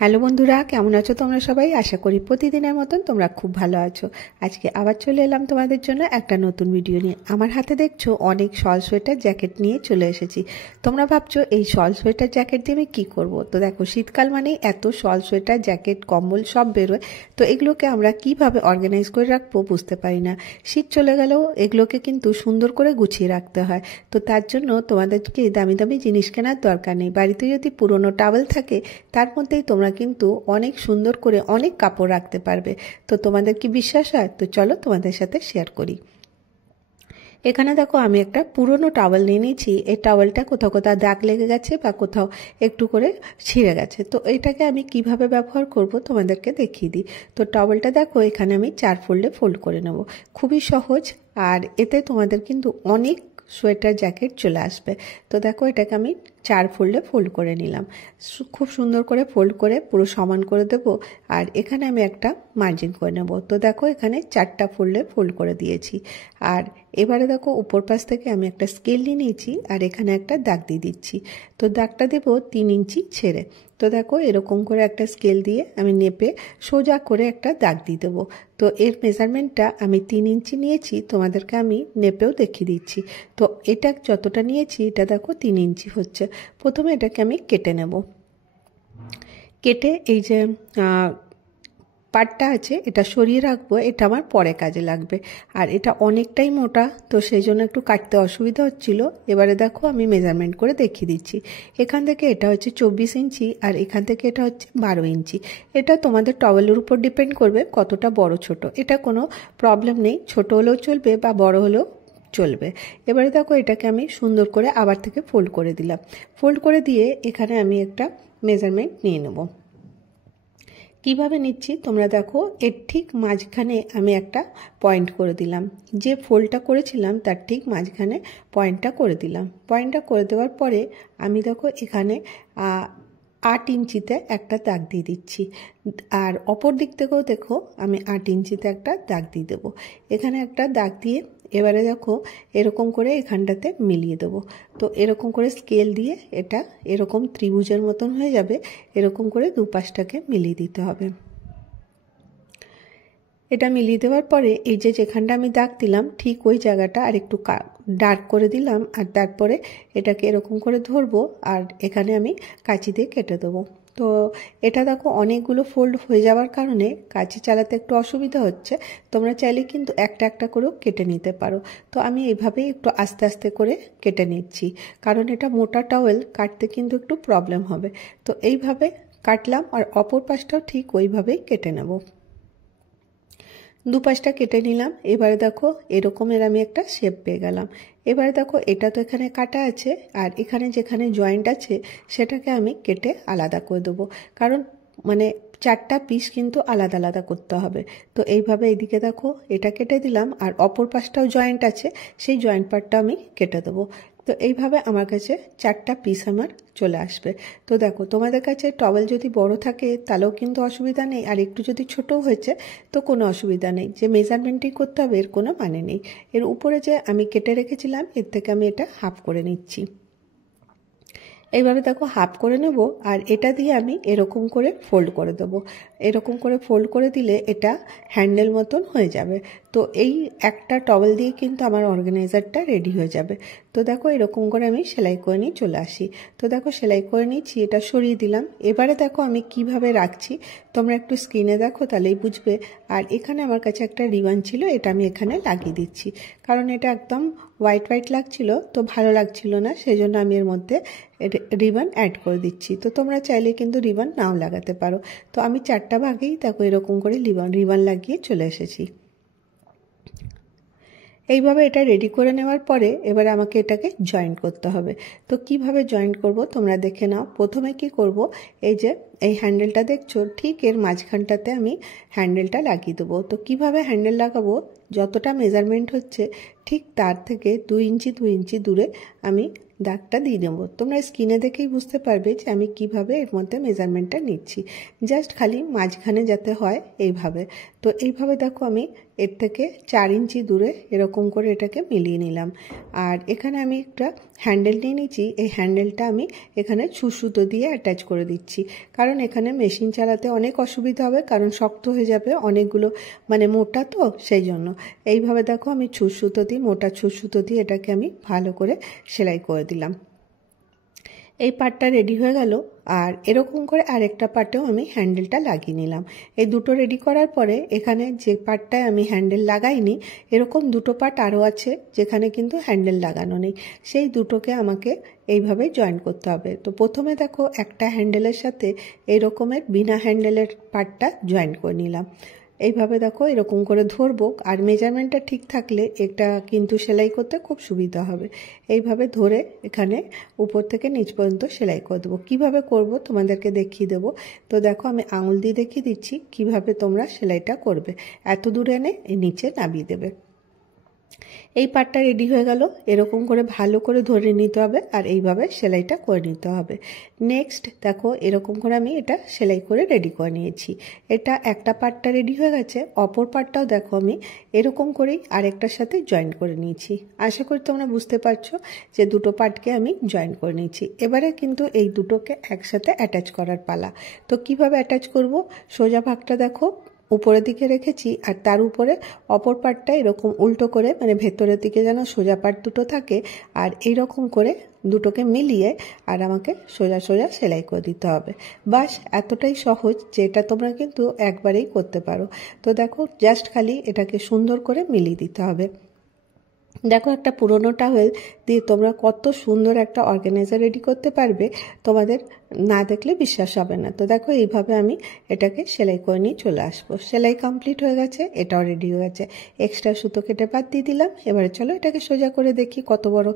Hello বন্ধুরা, কেমন আছো তোমরা সবাই? আশা করি প্রতিদিনের মতন তোমরা খুব ভালো আছো। আজকে আবার চলে এলাম তোমাদের জন্য একটা নতুন ভিডিও নিয়ে। আমার হাতে দেখছো অনেক শল সোয়েটার জ্যাকেট নিয়ে চলে এসেছি। তোমরা ভাবছো এই শল সোয়েটার জ্যাকেট দিয়ে আমি কী করবো? তো দেখো, শীতকাল মানেই এত শল সোয়েটার জ্যাকেট কম্বল সব বেরোয়। তো এগুলোকে আমরা কিভাবে অর্গানাইজ করে রাখবো বুঝতে পারি না। শীত চলে গেলেও এগুলোকে কিন্তু সুন্দর করে গুছিয়ে রাখতে হয়। তো তার জন্য তোমাদেরকে দামি দামি জিনিস কেনার দরকার নেই। বাড়িতে যদি পুরনো টাওয়েল থাকে তার মধ্যেই তোমরা কিন্তু অনেক সুন্দর করে অনেক কাপড় রাখতে পারবে। তো তোমাদের কি বিশ্বাস হয়? তো চলো তোমাদের সাথে শেয়ার করি। এখানে দেখো, আমি একটা পুরনো টাওয়েল নিয়ে নিয়েছি। এই টাওয়েলটা কোথাও কোথাও দাগ লেগে গেছে বা কোথাও একটু করে ছিঁড়ে গেছে। তো এটাকে আমি কিভাবে ব্যবহার করব তোমাদেরকে দেখিয়ে দিই। তো টাওয়েলটা দেখো, এখানে আমি 4 ফোল্ডে ফোল্ড করে নেব। খুবই সহজ, আর এতে তোমাদের কিন্তু অনেক সোয়েটার জ্যাকেট চলে আসবে। তো দেখো, এটাকে আমি 4 ফোল্ডে ফোল্ড করে নিলাম। খুব সুন্দর করে ফোল্ড করে পুরো সমান করে দেব। আর এখানে আমি একটা মার্জিন করে নেব। তো দেখো, এখানে 4টা ফোল্ডে ফোল্ড করে দিয়েছি। আর এবারে দেখো, উপর পাশ থেকে আমি একটা স্কেল নিয়ে নিয়েছি আর এখানে একটা দাগ দিয়ে দিচ্ছি। তো দাগটা দেব 3 ইঞ্চি ছেড়ে। তো দেখো, এরকম করে একটা স্কেল দিয়ে আমি নেপে সোজা করে একটা দাগ দিয়ে দেবো। তো এর মেজারমেন্টটা আমি 3 ইঞ্চি নিয়েছি, তোমাদেরকে আমি নেপেও দেখিয়ে দিচ্ছি। তো এটা যতটা নিয়েছি এটা দেখো 3 ইঞ্চি হচ্ছে। প্রথমে এটাকে আমি কেটে নেব। কেটে এই যে পাটটা আছে এটা সরিয়ে রাখবো, এটা আমার পরে কাজে লাগবে। আর এটা অনেকটাই মোটা, তো সেই জন্য একটু কাটতে অসুবিধা হচ্ছিল। এবারে দেখো, আমি মেজারমেন্ট করে দেখিয়ে দিচ্ছি। এখান থেকে এটা হচ্ছে 24 ইঞ্চি আর এখান থেকে এটা হচ্ছে 12 ইঞ্চি। এটা তোমাদের টওয়েলের উপর ডিপেন্ড করবে কতটা বড় ছোট। এটা কোনো প্রবলেম নেই, ছোট হলেও চলবে বা বড় হলেও চলবে। এবারে দেখো, এটাকে আমি সুন্দর করে আবার থেকে ফোল্ড করে দিলাম। ফোল্ড করে দিয়ে এখানে আমি একটা মেজারমেন্ট নিয়ে নেব। কিভাবে নিচ্ছি তোমরা দেখো, এর ঠিক মাঝখানে আমি একটা পয়েন্ট করে দিলাম। যে ফোল্ডটা করেছিলাম তার ঠিক মাঝখানে পয়েন্টটা করে দিলাম। পয়েন্টটা করে দেওয়ার পরে আমি দেখো এখানে 8 ইঞ্চিতে একটা দাগ দিয়ে দিচ্ছি। আর অপর দিক থেকেও দেখো, আমি 8 ইঞ্চিতে একটা দাগ দিয়ে দেবো। এখানে একটা দাগ দিয়ে এবারে দেখো এরকম করে এখানটাতে মিলিয়ে দেবো। তো এরকম করে স্কেল দিয়ে এটা এরকম ত্রিভুজের মতন হয়ে যাবে। এরকম করে দুপাশটাকে মিলিয়ে দিতে হবে। এটা মিলিয়ে দেওয়ার পরে এই যে যেখানটা আমি দাগ দিলাম ঠিক ওই জায়গাটা আর একটু ডার্ক করে দিলাম। আর তারপরে এটাকে এরকম করে ধরবো আর এখানে আমি কাঁচি দিয়ে কেটে দেবো। তো এটা দেখো অনেকগুলো ফোল্ড হয়ে যাওয়ার কারণে কাঁচি চালাতে একটু অসুবিধা হচ্ছে। তোমরা চাইলে কিন্তু একটা একটা করেও কেটে নিতে পারো। তো আমি এইভাবেই একটু আস্তে আস্তে করে কেটে নিচ্ছি, কারণ এটা মোটা টাওয়েল, কাটতে কিন্তু একটু প্রবলেম হবে। তো এইভাবে কাটলাম আর অপর পাশটাও ঠিক ওইভাবেই কেটে নেব। দুপাশটা কেটে নিলাম। এবারে দেখো এরকমের আমি একটা শেপ পেয়ে গেলাম। এবারে দেখো, এটা তো এখানে কাটা আছে আর এখানে যেখানে জয়েন্ট আছে সেটাকে আমি কেটে আলাদা করে দেবো, কারণ মানে 4টা পিস কিন্তু আলাদা আলাদা করতে হবে। তো এইভাবে এইদিকে দেখো এটা কেটে দিলাম আর অপর পাশটাও জয়েন্ট আছে, সেই জয়েন্ট পার্টটা আমি কেটে দেবো। তো এইভাবে আমার কাছে 4টা পিস আমার চলে আসবে। তো দেখো, তোমাদের কাছে টওয়েল যদি বড় থাকে তাহলেও কিন্তু অসুবিধা নেই, আর একটু যদি ছোটও হয়েছে তো কোনো অসুবিধা নেই। যে মেজারমেন্টই করতে হবে এর কোনো মানে নেই। এর উপরে যে আমি কেটে রেখেছিলাম এর থেকে আমি এটা হাফ করে নিচ্ছি। এইভাবে দেখো হাফ করে নেব আর এটা দিয়ে আমি এরকম করে ফোল্ড করে দেবো। এরকম করে ফোল্ড করে দিলে এটা হ্যান্ডেল মতন হয়ে যাবে। তো এই একটা টওয়েল দিয়ে কিন্তু আমার অর্গানাইজারটা রেডি হয়ে যাবে। তো দেখো এরকম করে আমি সেলাই করে নিয়ে চলে আসি। তো দেখো সেলাই করে নিচ্ছি, এটা সরিয়ে দিলাম। এবারে দেখো আমি কিভাবে রাখছি, তোমরা একটু স্ক্রিনে দেখো তাহলেই বুঝবে। আর এখানে আমার কাছে একটা রিবন ছিল, এটা আমি এখানে লাগিয়ে দিচ্ছি, কারণ এটা একদম হোয়াইট হোয়াইট লাগছিল তো ভালো লাগছিল না, সেই জন্য আমি এর মধ্যে রিবন অ্যাড করে দিচ্ছি। তো তোমরা চাইলে কিন্তু রিবন নাও লাগাতে পারো। তো আমি 4টা ভাগেই দেখো এরকম করে রিবন লাগিয়ে চলে এসেছি। এইভাবে এটা রেডি করে নেওয়ার পরে এবারে আমাকে এটাকে জয়েন্ট করতে হবে। তো কিভাবে জয়েন্ট করব তোমরা দেখে নাও। প্রথমে কি করব, এই যে এই হ্যান্ডেলটা দেখছো ঠিক এর মাঝখানটাতে আমি হ্যান্ডেলটা লাগিয়ে দেবো। তো কিভাবে হ্যান্ডেল লাগাবো, যতটা মেজারমেন্ট হচ্ছে ঠিক তার থেকে 2 ইঞ্চি 2 ইঞ্চি দূরে আমি দাগটা দিয়ে নেব। তোমরা স্ক্রিনে দেখেই বুঝতে পারবে যে আমি কিভাবে এর মধ্যে মেজারমেন্টটা নিচ্ছি। জাস্ট খালি মাঝখানে যাতে হয় এইভাবে। তো এইভাবে দেখো আমি এর থেকে 4 ইঞ্চি দূরে এরকম করে এটাকে মিলিয়ে নিলাম। আর এখানে আমি একটা হ্যান্ডেল নিয়ে নিয়েছি, এই হ্যান্ডেলটা আমি এখানে সুতো দিয়ে অ্যাটাচ করে দিচ্ছি, কারণ এখানে মেশিন চালাতে অনেক অসুবিধা হবে, কারণ শক্ত হয়ে যাবে, অনেকগুলো মানে মোটা তো সেই জন্য। এইভাবে দেখো আমি সুতো দিয়ে, মোটা সুতো দিয়ে এটাকে আমি ভালো করে সেলাই করে দিলাম। এই পার্টটা রেডি হয়ে গেল। আর এরকম করে আরেকটা পার্টেও আমি হ্যান্ডেলটা লাগিয়ে নিলাম। এই দুটো রেডি করার পরে এখানে যে পার্টটায় আমি হ্যান্ডেল লাগাইনি, এরকম দুটো পার্ট আরও আছে যেখানে কিন্তু হ্যান্ডেল লাগানো নেই, সেই দুটোকে আমাকে এইভাবে জয়েন করতে হবে। তো প্রথমে দেখো একটা হ্যান্ডেলের সাথে এই রকমের বিনা হ্যান্ডেলের পার্টটা জয়েন করে নিলাম। এইভাবে দেখো এরকম করে ধরবো, আর মেজারমেন্টটা ঠিক থাকলে এটা কিন্তু সেলাই করতে খুব সুবিধা হবে। এইভাবে ধরে এখানে উপর থেকে নিচ পর্যন্ত সেলাই করে দেবো। কীভাবে করব তোমাদেরকে দেখিয়ে দেবো। তো দেখো আমি আঙুল দিয়ে দেখিয়ে দিচ্ছি কিভাবে তোমরা সেলাইটা করবে। এত দূরে এনে নিচে নামিয়ে দেবে। এই পার্টটা রেডি হয়ে গেল। এরকম করে ভালো করে ধরে নিতে হবে আর এইভাবে সেলাইটা করে নিতে হবে। নেক্সট দেখো এরকম করে আমি এটা সেলাই করে রেডি করে নিয়েছি। এটা একটা পার্টটা রেডি হয়ে গেছে, অপর পার্টটাও দেখো আমি এরকম করেই আরেকটার সাথে জয়েন করে নিয়েছি। আশা করি তোমরা বুঝতে পারছো যে দুটো পার্টকে আমি জয়েন করে নিয়েছি। এবারে কিন্তু এই দুটোকে একসাথে অ্যাটাচ করার পালা। তো কিভাবে অ্যাটাচ করব, সোজা ভাগটা দেখো উপরের দিকে রেখেছি, আর তার উপরে অপর পার্টটা এরকম উল্টো করে, মানে ভেতরের দিকে যেন সোজা পার্ট দুটো থাকে, আর এইরকম করে দুটোকে মিলিয়ে আর আমাকে সোজা সোজা সেলাই করে দিতে হবে। বাস এতটাই সহজ যে এটা তোমরা কিন্তু একবারেই করতে পারো। তো দেখো জাস্ট খালি এটাকে সুন্দর করে মিলিয়ে দিতে হবে। দেখো একটা পুরোনো টাওয়েল দিয়ে তোমরা কত সুন্দর একটা অর্গানাইজার রেডি করতে পারবে, তোমাদের না দেখলে বিশ্বাস হবে না। তো দেখো এইভাবে আমি এটাকে সেলাই করে নিয়ে চলে আসবো। সেলাই কমপ্লিট হয়ে গেছে, এটাও রেডি হয়ে গেছে। এক্সট্রা সুতো কেটে বাদ দিয়ে দিলাম। এবারে চলো এটাকে সোজা করে দেখি কত বড়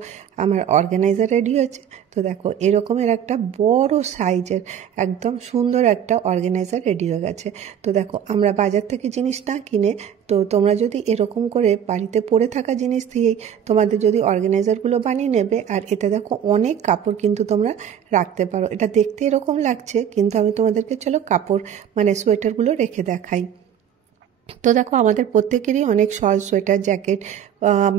আমার অর্গানাইজার রেডি হয়েছে। তো দেখো এরকমের একটা বড় সাইজের একদম সুন্দর একটা অর্গানাইজার রেডি হয়ে গেছে। তো দেখো আমরা বাজার থেকে জিনিস না কিনে, তো তোমরা যদি এরকম করে বাড়িতে পড়ে থাকা জিনিস দিয়েই তোমাদের যদি অর্গানাইজারগুলো বানিয়ে নেবে, আর এতে দেখো অনেক কাপড় কিন্তু তোমরা রাখতে পারো। এটা দেখতে এরকম লাগছে, কিন্তু আমি তোমাদেরকে চলো কাপড় মানে সোয়েটারগুলো রেখে দেখাই। তো দেখো আমাদের প্রত্যেকেরই অনেক শল, সোয়েটার, জ্যাকেট,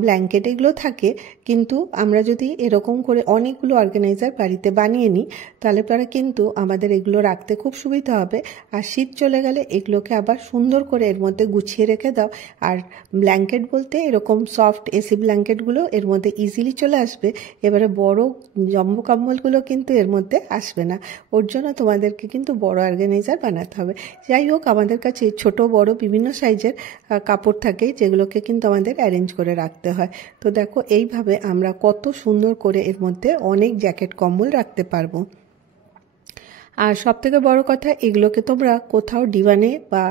ব্ল্যাঙ্কেট এগুলো থাকে, কিন্তু আমরা যদি এরকম করে অনেকগুলো অর্গানাইজার বাড়িতে বানিয়ে নিই তাহলে পরে কিন্তু আমাদের এগুলো রাখতে খুব সুবিধা হবে। আর শীত চলে গেলে এগুলোকে আবার সুন্দর করে এর মধ্যে গুছিয়ে রেখে দাও। আর ব্ল্যাঙ্কেট বলতে এরকম সফট এসি ব্ল্যাঙ্কেটগুলো এর মধ্যে ইজিলি চলে আসবে। এবারে বড় জম্বো কম্বলগুলো কিন্তু এর মধ্যে আসবে না, ওর জন্য তোমাদেরকে কিন্তু বড় অর্গানাইজার বানাতে হবে। যাই হোক, আমাদের কাছে ছোট বড় বিভিন্ন সাইজের কাপড় থাকে যেগুলোকে কিন্তু আমাদের অ্যারেঞ্জ করে রাখতে হয়। তো দেখো এইভাবে আমরা কত সুন্দর করে এর মধ্যে অনেক জ্যাকেট কম্বল রাখতে পারবো। আর সবথেকে বড় কথা, এগুলোকে তোমরা কোথাও ডিভানে বা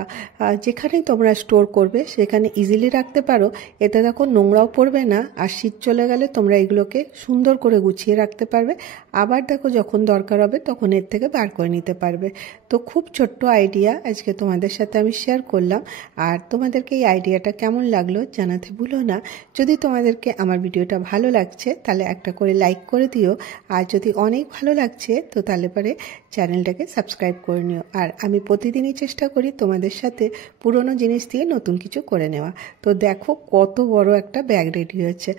যেখানেই তোমরা স্টোর করবে সেখানে ইজিলি রাখতে পারো। এতে দেখো নোংরাও পড়বে না, আর শীত চলে গেলে তোমরা এগুলোকে সুন্দর করে গুছিয়ে রাখতে পারবে। আবার দেখো যখন দরকার হবে তখন এর থেকে বার করে নিতে পারবে। তো খুব ছোট্ট আইডিয়া আজকে তোমাদের সাথে আমি শেয়ার করলাম। আর তোমাদেরকে এই আইডিয়াটা কেমন লাগলো জানাতে ভুলো না। যদি তোমাদেরকে আমার ভিডিওটা ভালো লাগছে তাহলে একটা করে লাইক করে দিও, আর যদি অনেক ভালো লাগছে তো তাহলে পরে চ্যানেলটাকে সাবস্ক্রাইব করে নিও। আর আমি প্রতিদিনই চেষ্টা করি তোমাদের সাথে পুরনো জিনিস দিয়ে নতুন কিছু করে নেওয়া। তো দেখো কত বড় একটা ব্যাগ রেডি হয়েছে।